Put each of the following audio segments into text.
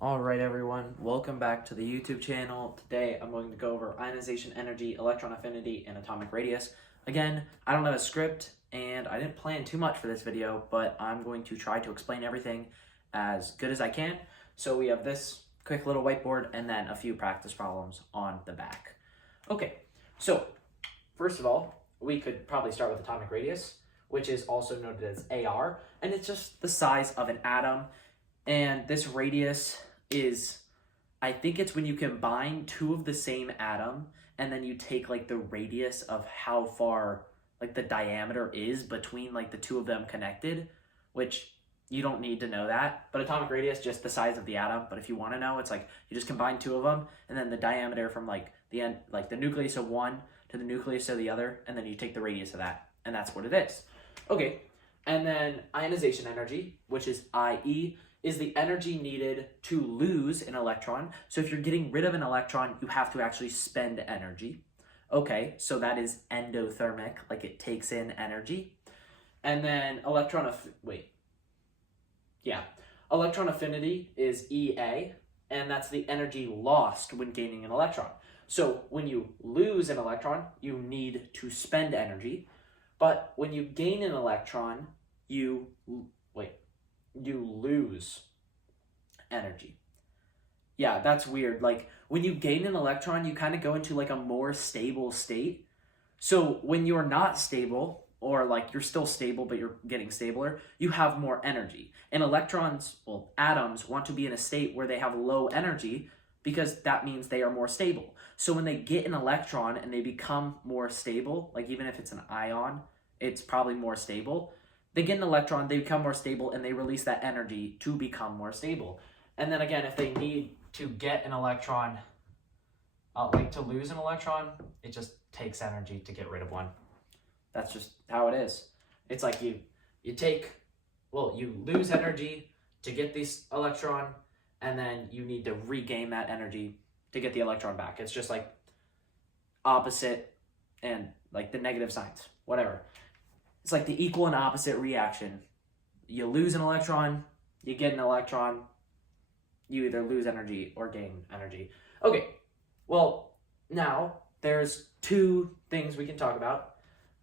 All right, everyone, welcome back to the YouTube channel. Today, I'm going to go over ionization energy, electron affinity, and atomic radius. Again, I don't have a script, and I didn't plan too much for this video, but I'm going to try to explain everything as good as I can. So we have this quick little whiteboard, and then a few practice problems on the back. Okay, so first of all, we could probably start with atomic radius, which is also noted as AR, and it's just the size of an atom. And this radius is, I think it's when you combine two of the same atom and then you take like the radius of how far like the diameter is between like the two of them connected, which you don't need to know that. But atomic radius, just the size of the atom. But if you want to know, it's like you just combine two of them and then the diameter from like the end, like the nucleus of one to the nucleus of the other, and then you take the radius of that, and that's what it is. Okay, and then ionization energy, which is IE, is the energy needed to lose an electron. So if you're getting rid of an electron, you have to actually spend energy. Okay, so that is endothermic, like it takes in energy. And then electron affinity is EA, and that's the energy lost when gaining an electron. So when you lose an electron, you need to spend energy. But when you gain an electron, you lose energy. Yeah, that's weird. Like when you gain an electron, you kind of go into like a more stable state. So when you're not stable, or like you're still stable but you're getting stabler, you have more energy. And atoms want to be in a state where they have low energy because that means they are more stable. So when they get an electron and they become more stable, like even if it's an ion, it's probably more stable. They get an electron, they become more stable, and they release that energy to become more stable. And then again, if they need to get an electron, to lose an electron, it just takes energy to get rid of one. That's just how it is. It's like you lose energy to get this electron, and then you need to regain that energy to get the electron back. It's just like opposite and like the negative signs, whatever. It's like the equal and opposite reaction. You lose an electron, you get an electron, you either lose energy or gain energy. Okay, well, now there's two things we can talk about.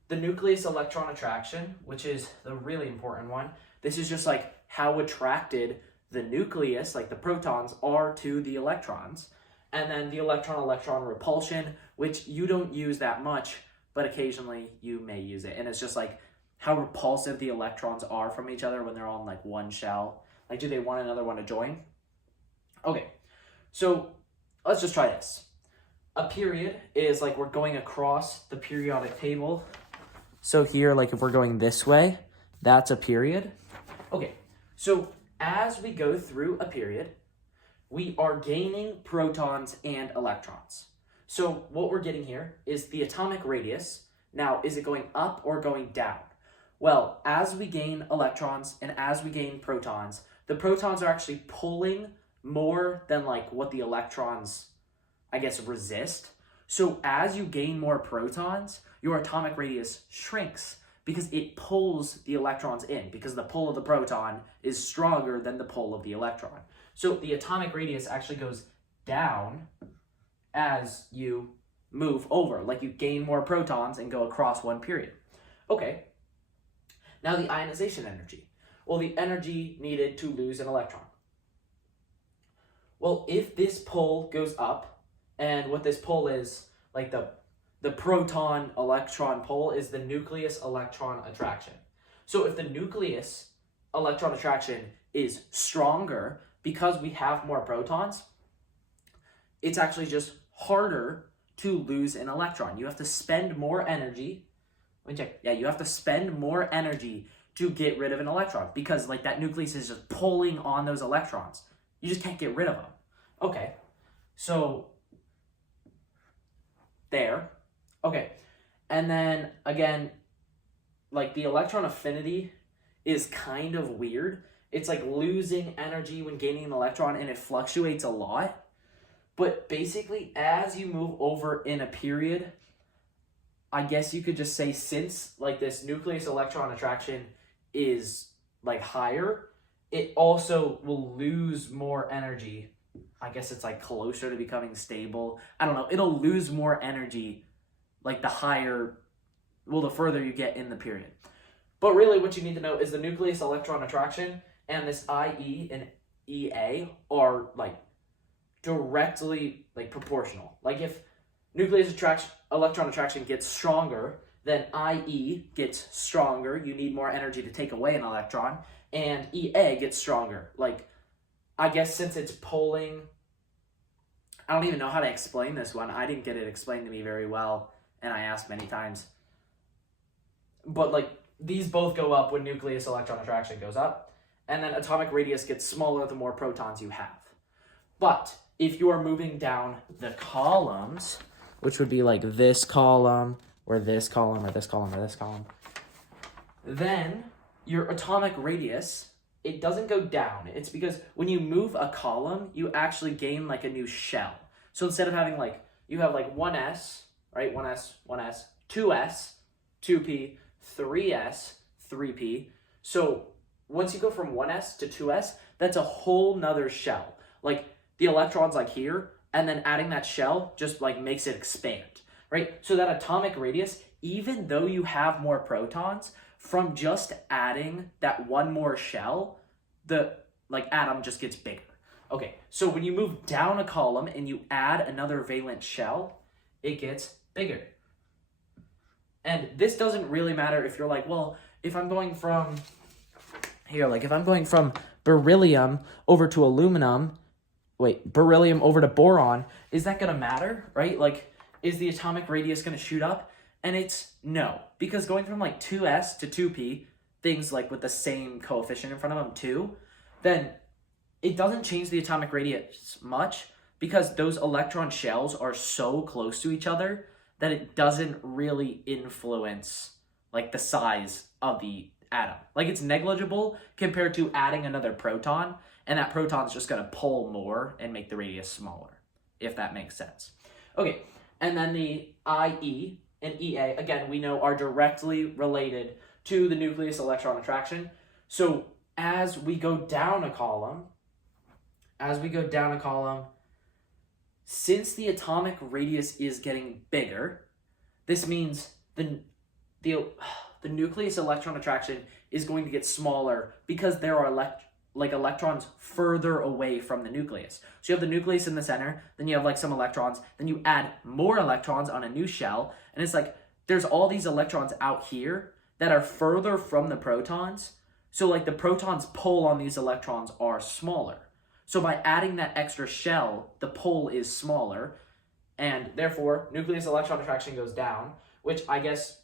The nucleus electron attraction, which is the really important one. This is just like how attracted the nucleus, like the protons, are to the electrons. And then the electron-electron repulsion, which you don't use that much, but occasionally you may use it. And it's just like how repulsive the electrons are from each other when they're on like one shell. Like, do they want another one to join? Okay, so let's just try this. A period is like we're going across the periodic table. So here, like if we're going this way, that's a period. Okay, so as we go through a period, we are gaining protons and electrons. So what we're getting here is the atomic radius. Now, is it going up or going down? Well, as we gain electrons and as we gain protons, the protons are actually pulling more than like what the electrons, I guess, resist. So as you gain more protons, your atomic radius shrinks because it pulls the electrons in, because the pull of the proton is stronger than the pull of the electron. So the atomic radius actually goes down as you move over, like you gain more protons and go across one period. Okay, now the ionization energy. Well, the energy needed to lose an electron. Well, if this pull goes up, and what this pull is, like the proton-electron pull is the nucleus electron attraction. So if the nucleus electron attraction is stronger because we have more protons, it's actually just harder to lose an electron. You have to spend more energy. Let me check. Yeah, you have to spend more energy to get rid of an electron because like that nucleus is just pulling on those electrons. You just can't get rid of them. Okay, so there. Okay, and then again, like the electron affinity is kind of weird. It's like losing energy when gaining an electron, and it fluctuates a lot. But basically, as you move over in a period, I guess you could just say since like this nucleus electron attraction is like higher, it also will lose more energy. I guess it's like closer to becoming stable. I don't know. It'll lose more energy like the further you get in the period. But really what you need to know is the nucleus electron attraction and this IE and EA are like directly like proportional. Like if electron attraction gets stronger, then IE gets stronger. You need more energy to take away an electron, and EA gets stronger. Like, I guess since it's poling, I don't even know how to explain this one. I didn't get it explained to me very well, and I asked many times. But like, these both go up when nucleus electron attraction goes up, and then atomic radius gets smaller the more protons you have. But if you are moving down the columns, which would be like this column, or this column, or this column, or this column, then your atomic radius, it doesn't go down. It's because when you move a column, you actually gain like a new shell. So instead of having like, you have like 1s, right? 1s, 1s, 2s, 2p, 3s, 3p. So once you go from 1s to 2s, that's a whole nother shell. Like the electron's like here, and then adding that shell just like makes it expand, right? So that atomic radius, even though you have more protons, from just adding that one more shell, the like atom just gets bigger. Okay, so when you move down a column and you add another valence shell, it gets bigger. And this doesn't really matter if you're like, well, if I'm going from here, like if I'm going from beryllium over to beryllium over to boron, is that going to matter, right? Like, is the atomic radius going to shoot up? And it's no, because going from like 2s to 2p, things like with the same coefficient in front of them, 2, then it doesn't change the atomic radius much because those electron shells are so close to each other that it doesn't really influence like the size of the atom. Like it's negligible compared to adding another proton, and that proton's just going to pull more and make the radius smaller, if that makes sense. Okay, and then the IE and EA, again, we know are directly related to the nucleus electron attraction. So as we go down a column, since the atomic radius is getting bigger, this means the nucleus electron attraction is going to get smaller because there are electrons further away from the nucleus. So you have the nucleus in the center, then you have like some electrons, then you add more electrons on a new shell, and it's like there's all these electrons out here that are further from the protons. So like the protons' pull on these electrons are smaller. So by adding that extra shell, the pull is smaller, and therefore nucleus electron attraction goes down, which I guess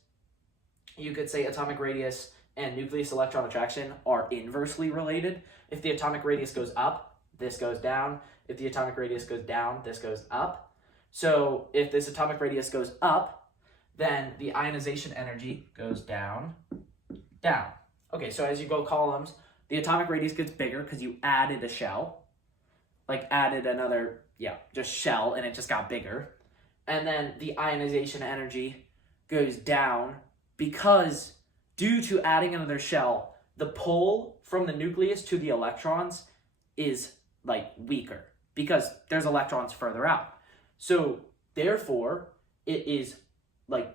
you could say atomic radius and nucleus electron attraction are inversely related. If the atomic radius goes up, this goes down. If the atomic radius goes down, this goes up. So if this atomic radius goes up, then the ionization energy goes down, down. Okay, so as you go columns, the atomic radius gets bigger because you added a shell. Like added another, just shell, and it just got bigger. And then the ionization energy goes down because due to adding another shell, the pull from the nucleus to the electrons is like weaker because there's electrons further out. So therefore, it is like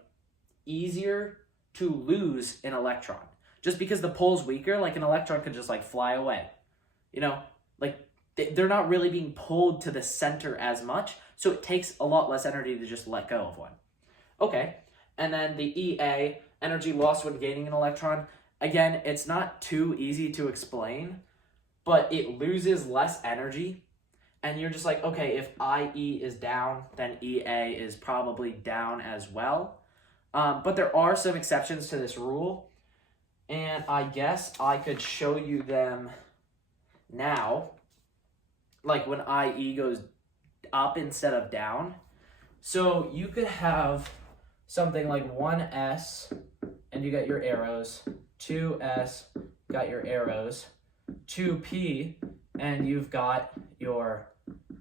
easier to lose an electron. Just because the pull's weaker, like an electron could just like fly away. You know, like they're not really being pulled to the center as much, so it takes a lot less energy to just let go of one. Okay, and then the EA, energy lost when gaining an electron. Again, it's not too easy to explain, but it loses less energy, and you're just like, okay, if IE is down, then EA is probably down as well. But there are some exceptions to this rule, and I guess I could show you them now. Like when IE goes up instead of down. So you could have something like 1s, and you got your arrows, 2s, got your arrows, 2p, and you've got your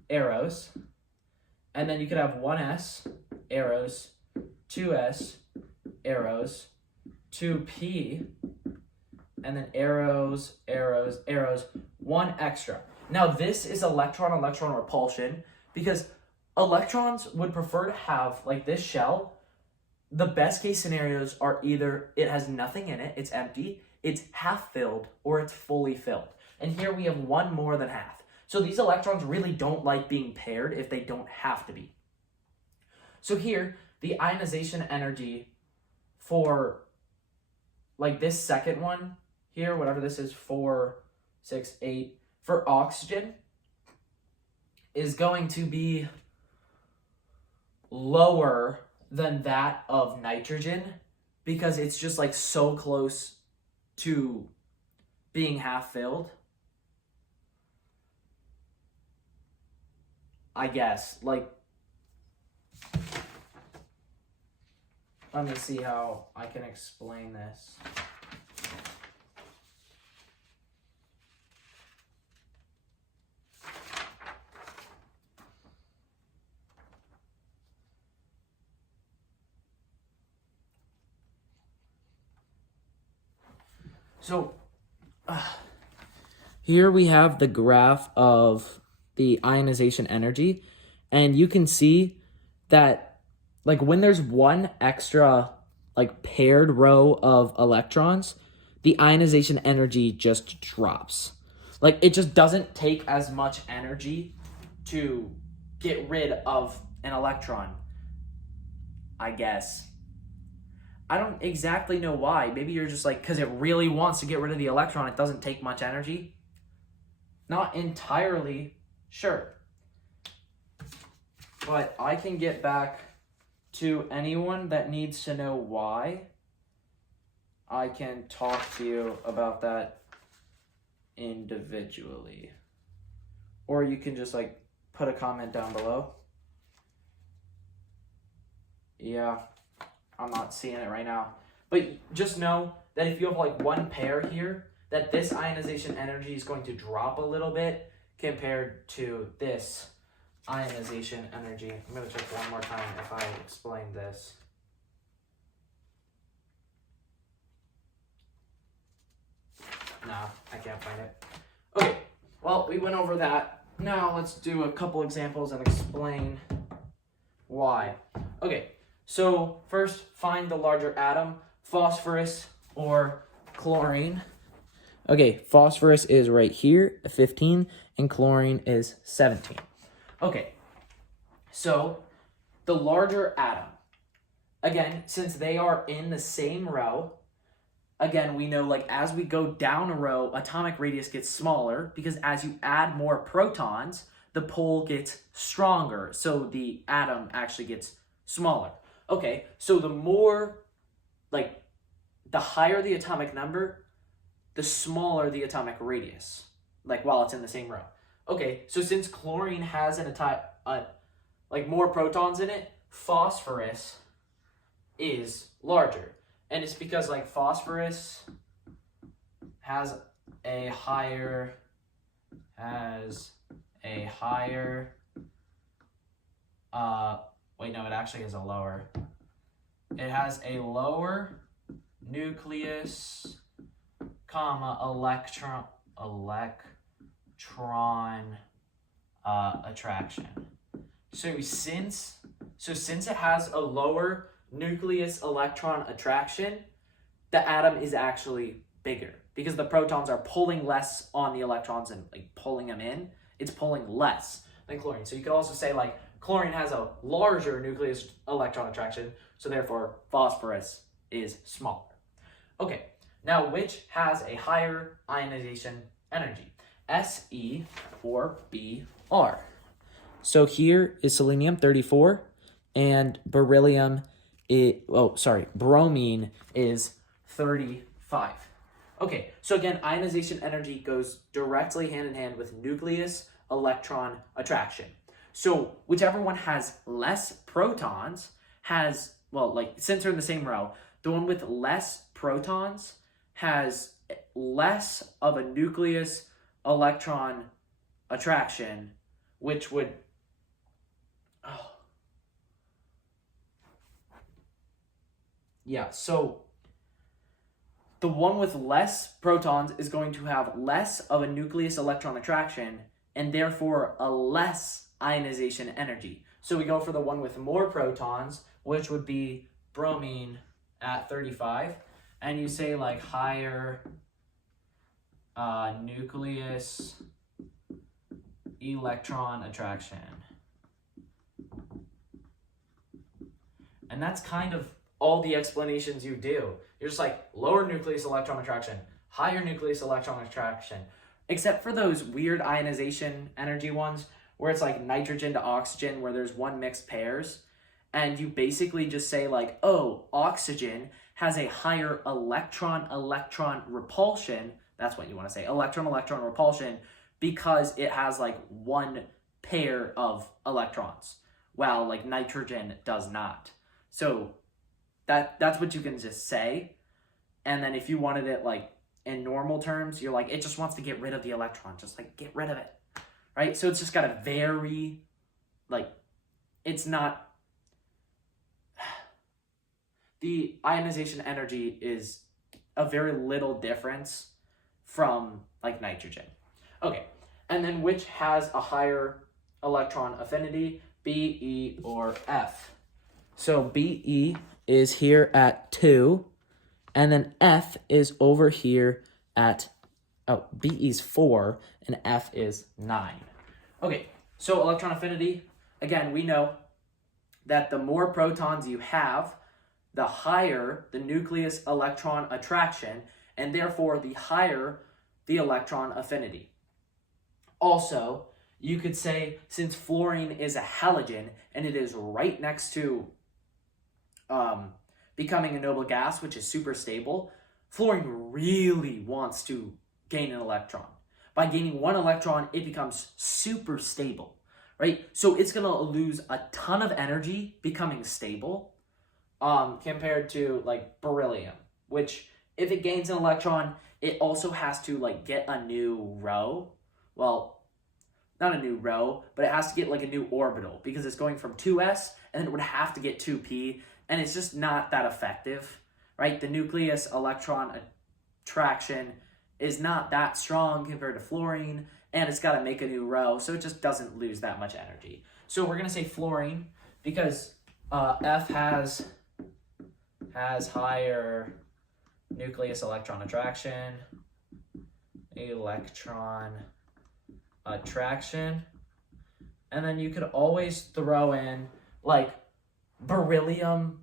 arrows, and then you could have 1s, arrows, 2s, arrows, 2p, and then arrows, arrows, arrows, one extra. Now this is electron-electron repulsion because electrons would prefer to have, like this shell, the best case scenarios are either it has nothing in it, it's empty, it's half filled, or it's fully filled. And here we have one more than half. So these electrons really don't like being paired if they don't have to be. So here, the ionization energy for like this second one here, whatever this is, 4, 6, 8, for oxygen is going to be lower than that of nitrogen because it's just like so close to being half filled. I guess, like, let me see how I can explain this. So, here we have the graph of the ionization energy, and you can see that like when there's one extra like paired row of electrons, the ionization energy just drops. Like it just doesn't take as much energy to get rid of an electron, I guess. I don't exactly know why. Maybe you're just like, because it really wants to get rid of the electron, it doesn't take much energy. Not entirely sure. But I can get back to anyone that needs to know why. I can talk to you about that individually. Or you can just like put a comment down below. Yeah, I'm not seeing it right now. But just know that if you have like one pair here, that this ionization energy is going to drop a little bit compared to this ionization energy. I'm going to check one more time if I explain this. No, I can't find it. Okay, well, we went over that. Now let's do a couple examples and explain why. Okay, so first find the larger atom, phosphorus or chlorine. Okay, phosphorus is right here, 15, and chlorine is 17. Okay, so the larger atom, again, since they are in the same row, again, we know like as we go down a row, atomic radius gets smaller because as you add more protons, the pole gets stronger, so the atom actually gets smaller. Okay, so the more, like, the higher the atomic number, the smaller the atomic radius, like while it's in the same row. Okay, so since chlorine has like more protons in it, phosphorus is larger. And it's because like phosphorus has a higher, wait, no, it actually has a lower. It has a lower nucleus, comma, electron attraction. So since it has a lower nucleus electron attraction, the atom is actually bigger because the protons are pulling less on the electrons and like pulling them in. It's pulling less than chlorine. So you could also say like chlorine has a larger nucleus electron attraction, so therefore phosphorus is smaller. Okay, now which has a higher ionization energy? Se or Br? So here is selenium 34 and bromine is 35. Okay, so again, ionization energy goes directly hand in hand with nucleus electron attraction. So whichever one has less protons has, well, like since they're in the same row, the one with less protons has less of a nucleus electron attraction, which would, yeah, so the one with less protons is going to have less of a nucleus electron attraction and therefore a less ionization energy. So we go for the one with more protons, which would be bromine at 35, and you say like higher nucleus electron attraction. And that's kind of all the explanations you do. You're just like lower nucleus electron attraction, higher nucleus electron attraction, except for those weird ionization energy ones where it's like nitrogen to oxygen where there's one mixed pairs. And you basically just say like, oh, oxygen has a higher electron-electron repulsion. That's what you want to say, electron-electron repulsion, because it has like one pair of electrons, while like nitrogen does not. So that's what you can just say. And then if you wanted it like in normal terms, you're like, it just wants to get rid of the electron. Just like get rid of it, right? So it's just got a very, like, it's not, the ionization energy is a very little difference from like nitrogen. Okay, and then which has a higher electron affinity, B, E, or F? So BE is here at 2, and then F is over here at, BE is 4, and F is 9. Okay, so electron affinity, again, we know that the more protons you have, the higher the nucleus electron attraction, and therefore the higher the electron affinity. Also, you could say since fluorine is a halogen and it is right next to becoming a noble gas, which is super stable, fluorine really wants to gain an electron. By gaining one electron, it becomes super stable, right? So it's going to lose a ton of energy becoming stable compared to like beryllium, which if it gains an electron, it also has to like get a new row. Well, not a new row, but it has to get like a new orbital because it's going from 2s and then it would have to get 2p, and it's just not that effective, right? The nucleus electron attraction is not that strong compared to fluorine, and it's got to make a new row, so it just doesn't lose that much energy. So we're going to say fluorine because F has higher nucleus electron attraction, and then you could always throw in like beryllium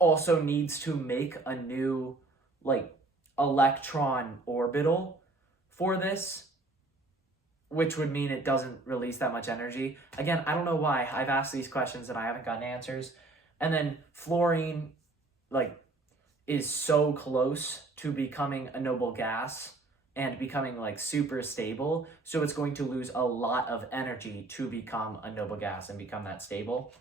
also needs to make a new like electron orbital for this, which would mean it doesn't release that much energy. Again, I don't know why I've asked these questions and I haven't gotten answers. And then fluorine like is so close to becoming a noble gas and becoming like super stable, so it's going to lose a lot of energy to become a noble gas and become that stable.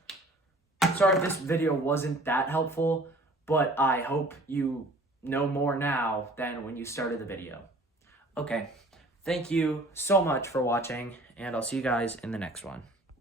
Sorry if this video wasn't that helpful, but I hope you know more now than when you started the video. Okay, thank you so much for watching, and I'll see you guys in the next one.